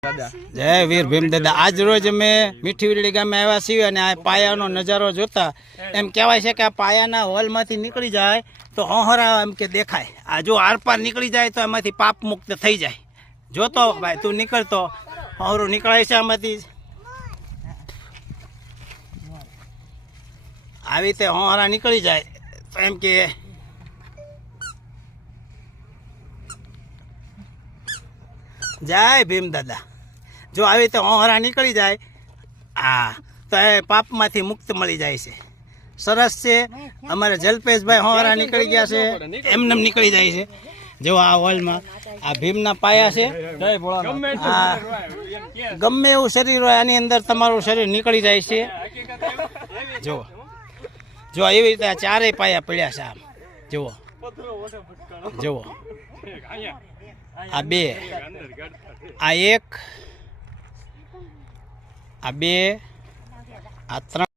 જય વીર ભીમ દાદા। આજ રોજ અમે મીઠી વીરડી ગામે આવ્યા છીએ અને આ પાયાનો નજારો જોતા એમ કહેવાય છે કે આ પાયાના હોલમાંથી નીકળી જાય તો હોહરા એમ કે દેખાય। આ જો આરપાર નીકળી જાય તો એમાંથી પાપ મુક્ત થઈ જાય। જોતો ભાઈ તું નીકળતો હોહરું નીકળાય છે આમાંથી। આવી રીતે હોહરા નીકળી જાય તો એમ કે જય ભીમ દાદા। જો આવી રીતે હોહરા નીકળી જાય હા તો એ પાપમાંથી મુક્ત મળી જાય છે। સરસ છે। અમારે જલ્પેશભાઈ હોહરા નીકળી ગયા છે એમને નીકળી જાય છે। જો આ હોલમાં આ ભીમના પાયા છે। હા ગમે એવું શરીર હોય આની અંદર તમારું શરીર નીકળી જાય છે। જુઓ જો એવી રીતે આ ચારેય પાયા પડ્યા છે। આમ જુઓ જુઓ આ બે આ એક આ બે આ ત્રણ